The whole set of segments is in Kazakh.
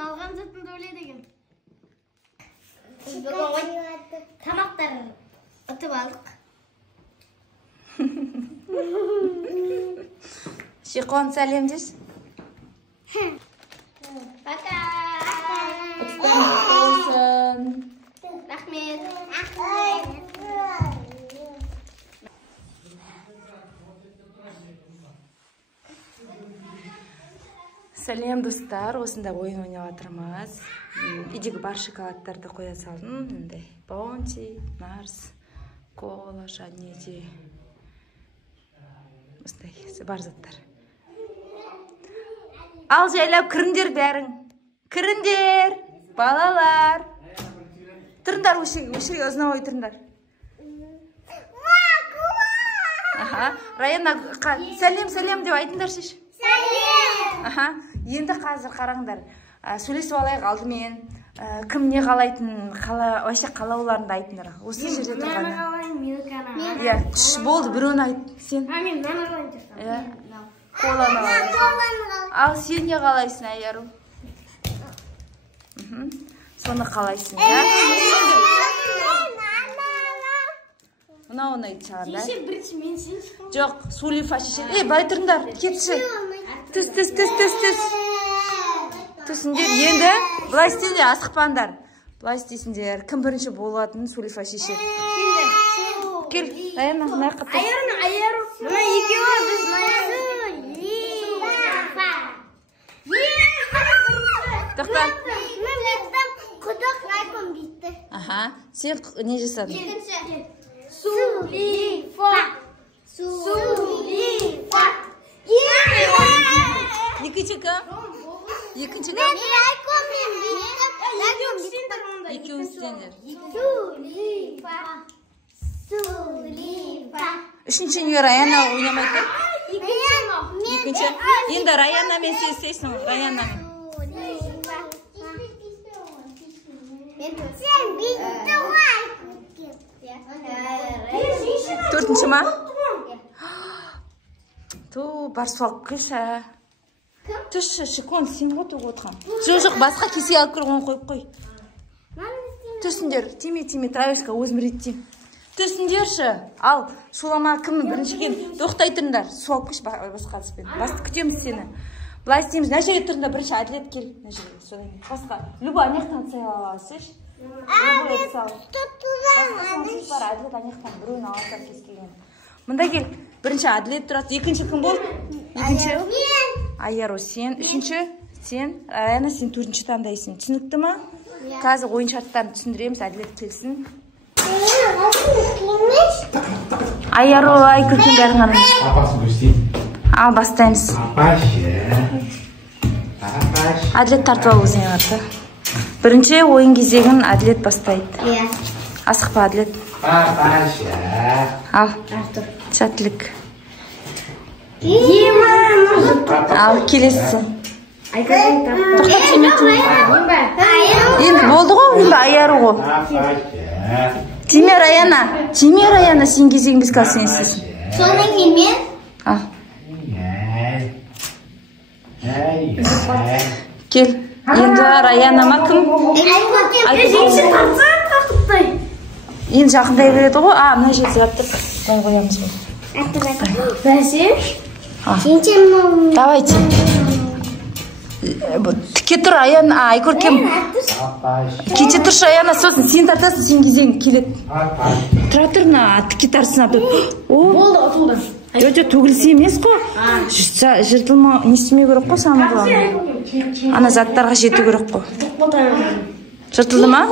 алған затыңды ойлайды екен. Тамақтар ұтып алдық. Шиқон сәлем деш. Пока. Рахмет. Сәлем достар, осында ойын ойнап жатырмыз. Үйдегі бар шоколадтарды қоя салдым. Мындай Баунти, Марс, кола, және осындай бар заттар. Ал жайлап кіріңдер бәрің. Кіріңдер, балалар. Тұрыңдар, өшіге ұзнауы тұрыңдар. Раяна, сәлем деп айтыңдар шеш. Сәлем! Енді қазір қараңдар. Сөйлесіп алайық алдымен. Кім не қалайтын, қалауларында айтыңдар. Осы жерде тұрғаны. Мен қалайын, мен қалайын. Иә, болды, біреуін айт. Сен? Мен қалайын тұрсам. Коланы қалайсың. Ал сен не қалайсың, Айару? Соны қалайсың, иә? Мынауын айт шағанда. Шеше бірінші мен сен шыққан. Жоқ, Сулифа шеше. Бай тұрыңдар, кетші. Түс. Түсіндер, енді бұлай істейіндер, асықпаңдар. Бұлай істейсіндер, кім бірінші болатынын Сулифа шеше. Кел, Раяна, мұнай қыты. Айару. Мұна екеуі біз мұнайсы. Тоқта. Мен беттім, құдық айқын бетті. Сен не жасадың? Екінші. Сулифа. Екінші кім? Екінші кім? Мен айқын беттім. Екеуі істеңдер. Сулифа. Үшінші не Раяна ойнамайды? Екінші. Енді Раянамен сен істейсің, Раянамен. Сен бетті ғой. Төртінші ма? Ту, барсуал қиша. Түші, Шикон, сен ғот оғытқан. Жоқ, басқа кесе алып көрген қойып қой. Түсіндер, теме, травишка, өзім реттейм. Түсіндерші, ал, шулама кімі бірінші кен, тоқтай тұрындар. Су алып көш басқа адыспен. Басты күтеміз сені. Бұлай істейміз, нә жерге тұрында бірінші әділет кел. Нә жерге, содан кейін. Басқа, Люба анаяқтан сайла аласыш. Әділет анаяқтан біреуін аласар кез келген. Мұнда кел, бірінші әділет тұрады. Екінші кім болды? Екінші? Айару сен. Үшінші? Сен. Раяна сен төртінші таңдайсың. Түсінікті ма? Қазір ойын шарттарын түсіндіреміз, әділет келсін. Айару, ай көркен бәрін ғана. Апасын көстейін. Ал бастаймыз. Әділет тартып ал өзіне қарсы. Бірінші ойын кезегін әділет бастайды. Асықпа әділет. Ал, сәттілік. Ал, келесі. Тоқтап семетін. Енді болды ғой, енді Айару ғой. Тиме Раяна, сен кезегін біз қалсын естесің. Соның емен? Ал. Кел. Енді Раяна ма кім? Енді жақындай береді ғой. Мына жерде заттыр. Ой қоямыз бұл. Бәсе? Давайте. Тіке тұр Аян, Айкөркем. Кете тұршы Аяна, сосын сен тартасың, сен кезең келеді. Тұра тұрна, тіке тарсына тұр. Болды, ұтылды. Жоқ, төгілсе емес қой. Жыртылма, нестемей көрек қой самы қыланы. Ана заттарға жету көрек қой. Жыртылды ма?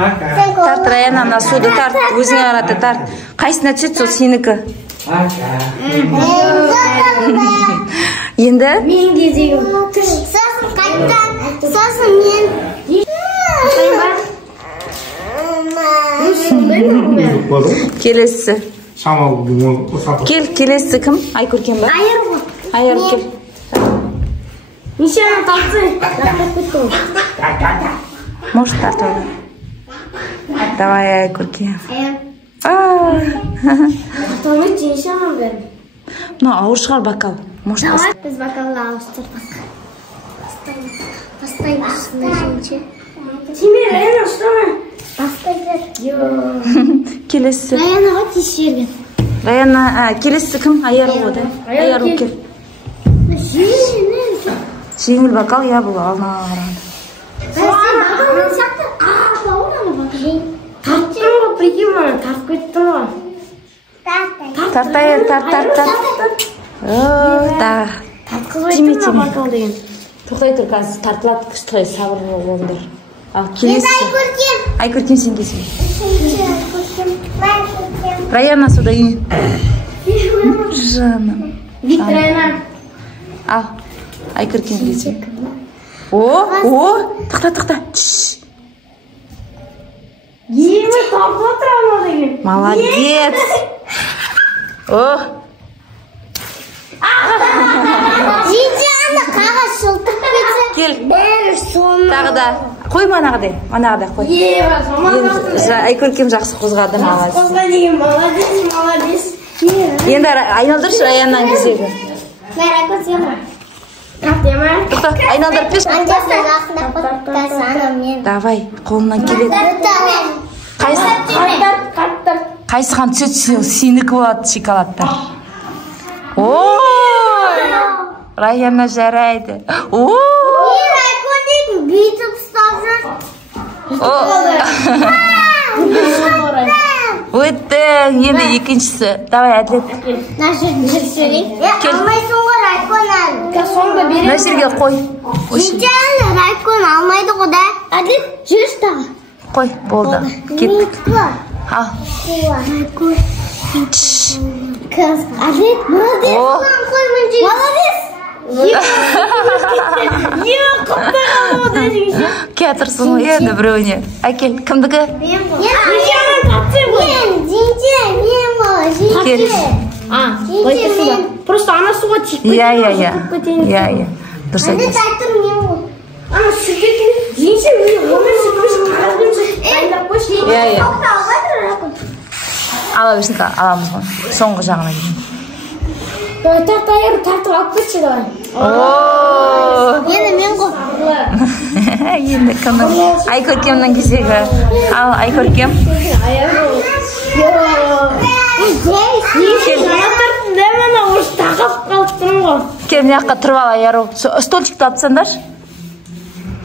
Тарт, Раяна, ана суды тарт, өзіңе қараты тарт. Қайсына түсет, сол сенікі. Енді? Мен кезегім. Сосын қайттан, сосын мен. Келесі. Келесі кім? Айкөркен ба? Айару кел. Нешені тартсы? Может тартып. Давай, Айкөркен. Tommy жиншээ юм байна. Мына ауыр шығар бокал. Может, Biz bakalım alıştırdık. Pastayı жиншээ. Тимир, Райана ұстама. Пастайдар. келесі. Райанаға тиісерген. Раяна, келесі кім? Аяру ғой да? Аяру кел. Жеңіл бокал, я бұл алдына қарағанда. Тарттың ғой, прикинь мана, тартып кеттің ғой. Тарт. Тиме. Тоқтай тұр, қазір тартылады, күшті сабырлы болыңдар. Ал келесі. Айкөркем сен келсің. Раяна сюда и. Жаным. Райана. Ал. Айкөркем келсің. О, тоқта. Емі тартып отыр ана деген. Молодец. О. Жиншені қағаз шылтып кетсе. Кел. Бәрі соны. Тағы да. Қой манағыдай қой. Айкөркем жақсы қозғады, молодец. Қозға деген молодец. Енді айналдыршы Раяннан кезегі. Бәрі көзем. Тартема. Тоқта, айналдырып берші. Давай, қолынан келеді. Қайсыған түсет сенікі болады шоколадтар. Раяна жарайды. Бүйтіп ұстап жүр. Өтті, енді екіншісі. Давай, әділет. Алмайсың ғой Райкон. Соңғы беремін. Мына жерге қой. Жиншені Райкон алмайды ғой да. Әділет, жүріс тағы. Қой, болды. Кеттік. Ал. Райкон. Әділет, молодец. Молодец. Кетірсің енді біреуіне. Әкел, кімдікі? Мен просто ана суға тиіп кетті. Иә. Дұрыс айтасың. Ана сүргетін жинші өмір сүргіш қаразбен дайындап қойшы. Иә. Ала берсін, аламыз ғой. Соңғы жағына дейін. Тартып алып кетші давай. Енді мен ғой. Енді кімнің? Айкөркемнің кезегі. Ал, Айкөркем. Кел, мына жаққа тұрып ал, Аяру. Столчикті алып тастаңдаршы.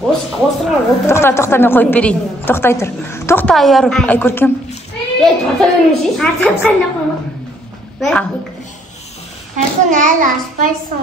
Тоқта, мен қойып берейін. Тоқтай тұр. Тоқта, Аяру. Айкөркем. Тарта бермесейші. Тарта қайда қойма. Айкөркем әлі ашпайсың.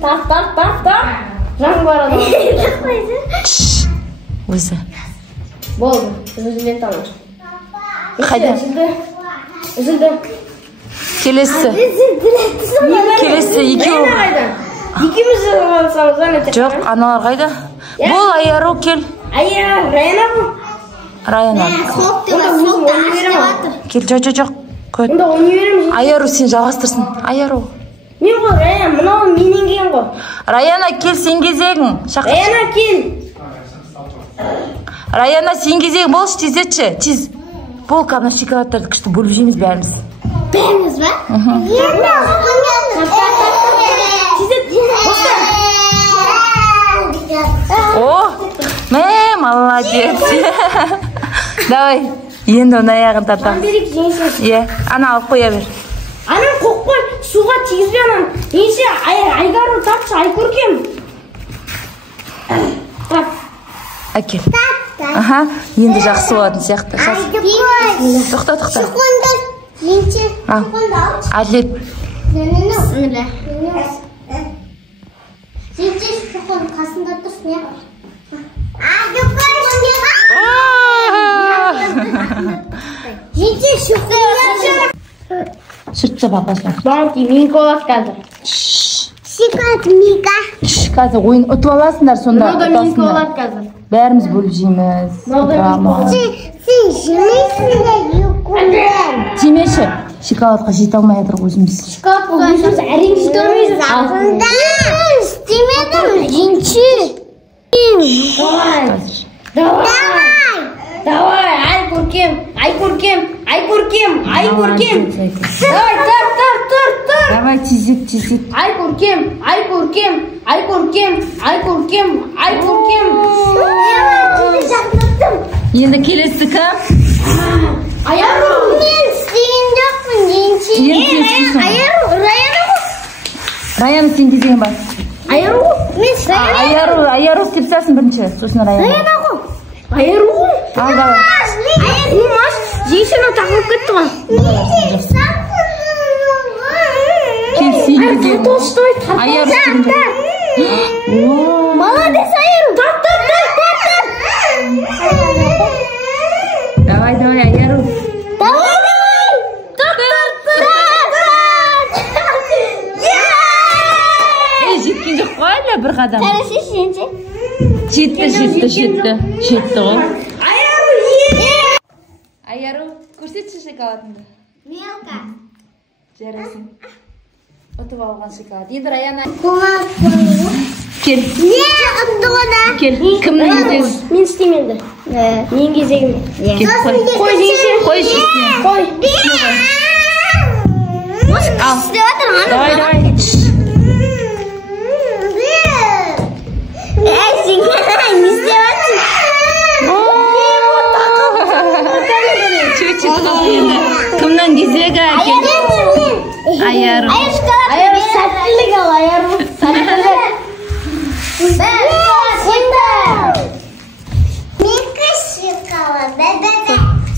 Тарт. Заң бар адам. Өзі. Болды, өзімен таныр. Қайда? Үзілді. Келесі, екеу. Екеуміз алсамыз. Жоқ, аналар қайда? Бол, Аяру, кел. Райана бұл. Райана. Кел, жоқ. Онда оны береміз. Аяру сен жалғастырсын. Аяру. Мен ғой, Райана, мынау менен кейін ғой. Райана, кел, сен кезегің. Райана, кел. Райана, сен кезегің болшы, тезетші, тез. Бол, қамна шоколадтарды күшті бөліп жейміз бәріміз. Бәріміз ба? Молодец. Давай, енді оны аяғын тартам. Иә, ана алып қоя бер. Анан қоқпай, суға тигізбе анан. Енше Айгару тапшы, Айкөркем. Әкел. Аха, енді жақсы болатын сияқты. Тоқта. Шыққанда, енше, шыққанда алшы. Әділет. Енше шыққанда қасында тұрсын, я? Енше шыққанда. Сүртсе бапасына. Баунти, Минка олады қазір. Шикард Мика. Қазір ойын ұтып аласыңдар сонда. Мынау да Минка олады қазір. Бәріміз бөліп жейміз. Сен жемейсің де юкудан. Тимеші, шоколадқа жете алмай жатыр өзіміз. Шоколадқа өзіміз әрең жете алмайсыз. Ақында. Істемедім, жинші. Давай, ай көркем. Тұр. Давай, тезек. Ай көркем. Енді келесі кім? Айару. Мен істеген жоқпын дейінші. Раяна, сен кезеген бар. Айару. Айару деп тастасын бірінші, сосын Раяна. Айару. Ал, давай. Жейсені тағылып кетті ғой. Айару Молодец, Айару. Давай, Айару. Жеткен жоқ қой әлі бір қадам. Жетті ғой. Айару, көрсетші шоколадыңды. Мелка. Жарасын. Ұтып алған шоколад. Енді Раяна. Кел. Не ұтты ғана? Кел. Кімнің кезегі? Мен істемеді. Мен кезегім. Қой жейші. Қой жейші. Қой. Ал. Давай. Кімнің кезегі? Айару. Айару сәттілік ал, Айару.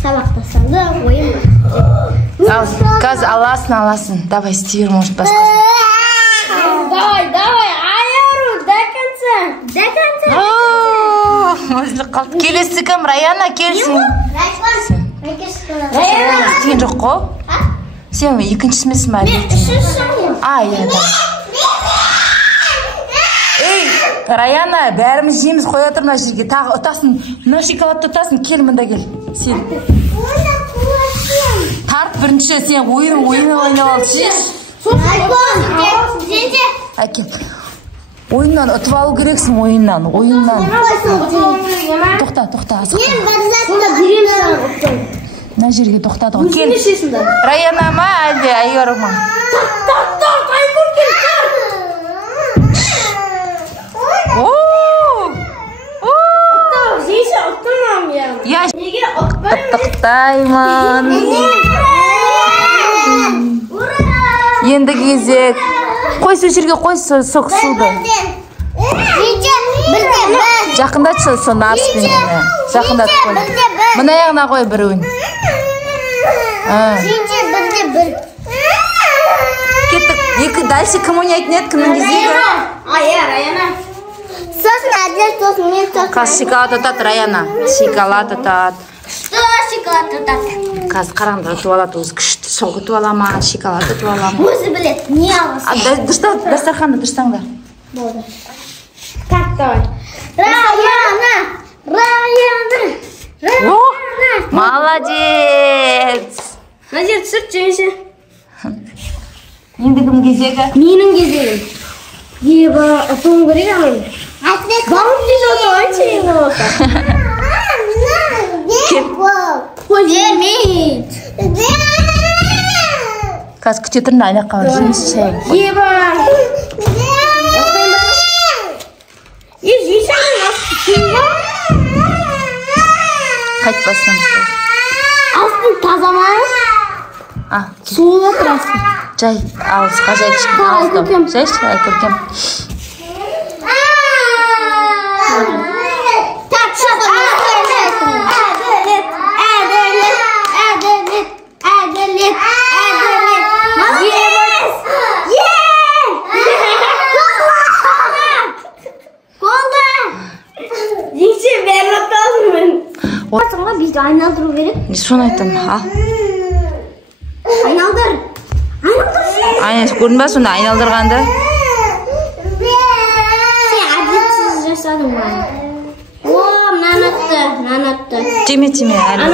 Сабақтасанды ойын. Қазір аласын. Давай, істей бер, может, басқасын. Давай, Айару, до конца. Өзілік қалды. Келесі кім? Раяна, келсін. Раяна. Істеген жоқ қой? Сен екіншісімесің бе? Үшіншісің. Иә, да. Ей, Раяна, бәріміз жейміз, қоя тұр мына жерге. Тағы ұтасын, мына шоколадты ұтасын, кел мында кел. Сен. Тарт бірінші, сен ойын ойнап ал, шеш. Әкел. Ойыннан ұтып алу керексің, ойыннан. Тоқта, азық. Мына жерге тоқтады ғой. Кел. Раяна ма, әлде Айару ма? Тарт, Айкөркем, тарт. Жейші, ұттырмам я. Неге ұтпаймын? Құттықтаймын. Енді кезек. Қой сол жерге, қой соқсылды. Жақындатшы соны арыспен ені. Жақындат қой. Мұны аяғына қой біреуін. Кеттік. Дальше кім ойнайтын еді? Кімнің кезегі? Раяна. Сосын әдел, сосын мен сосын. Қазір шоколад ұтады, Раяна. Шоколад ұтады. Что шоколад ұтады? Қазір қараңды ұтып алады, өзі күшті. Соқ ұтып алама, шоколад ұтып алама. Өзі білет, не аласың? Дастарханды дұрыстаңдар. Болды. Тарт, давай. Раяна. Молодец! Мына жер түсірт жейші. Енді кім кезегі? Менің кезегім. Еба, ұтуым керек амын. Бағым тез отуайыншы енді болса. Қой жемейд. Қазір күте тұрында аяққа бар, жеміз шай. Еба. Жейші Қайтпастан ұстай. астын тазама. Суылы тұрасың. Жай, ауызға жай кішкене ауыздым. Жайшы, Айкөркем. Sonra biz de aynalandırı verip Соны айтам, ал. aynalandır. Көрдің ба сонда айналдырғанды? Sen adaletsiz жасадың бana. Нанатты. Теме, әлі.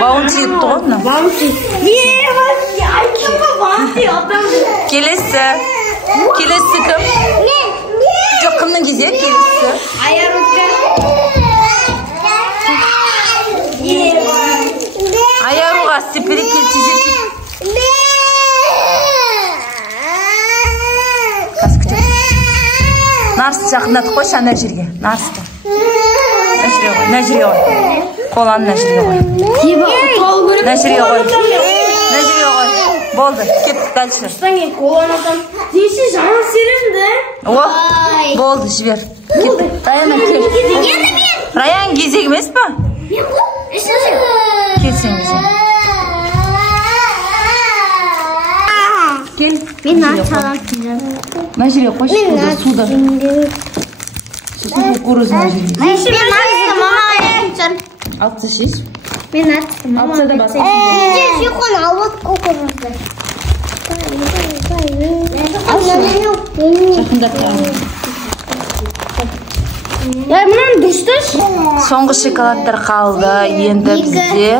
Бауын тиіпті ғой мына. Бауын тиіп. Айттым ба бауын тиіп. Келесі кім? Жоқ, Кімнің кезегі келесі? Аярутка. Аяруға сепері кел тезетіп. Нарс жақындатып қойшы ана жерге. Нарсты. Нәжіре қой. Қоланы нәжіре қой. Нәжіре қой. Болды, кеттік дальше. Ұстан қоланы атам. Дейші жаңа серімді. О, болды, жібер. Раян кел. Раян кезек емес па? Кел сен кезек. Кел. Мен açarak güzel. Нәжіре қойшы суды. Суды кукурузу нәжіре. Ben açtım ama yapacağım. Altı şiş. Ben açtım ama. Altı da basın. İyice şu konu alıp kokuruzlar. Жақындап тұрайын. Ya bundan düştüş. Соңғы шоколадтар қалды. Енді бізде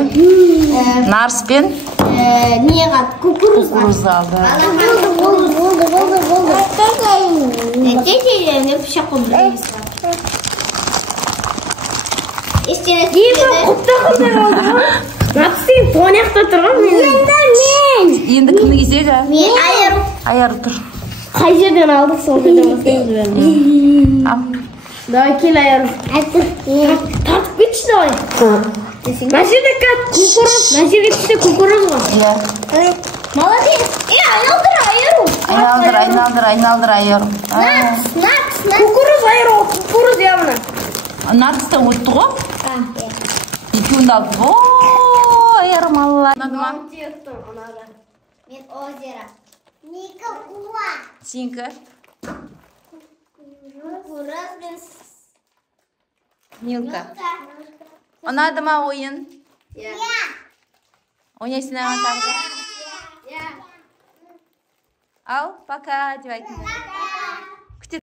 Нарс пен Niye kat? Kukuruz var. кукуруз алды. Oldu. Ne çeşitlerinde pişak oldu. İstediğiniz İyi bak kupta kızlar oldu. Nasıl toynakta тұрған мен. Енді кімнің кезегі? Niye ayırıp? Аяру тұр. Қай жерден алдық сол жерден бастаймыз бәрін. Ал. Давай кел Аяру. Тартып кетші давай. Мына жерде кукуруз. Мына жерде түсте кукуруз ғой. Иә. Молодец. Ayıldır ayırı. Айналдыр Аяру. Нат. Кукуруз Аяру. Кукуруз я мына. Нарс та өтті ғой. Екеуін алды. О, Аяру малла. Ұнады ма? Мен озеро. Ника уа. Сенікі? Кукуруз бен Милка. Ұнады ма ойын? Я. Ойнайсың ама тағы да? Я. Ал, пока деп айтыңдар.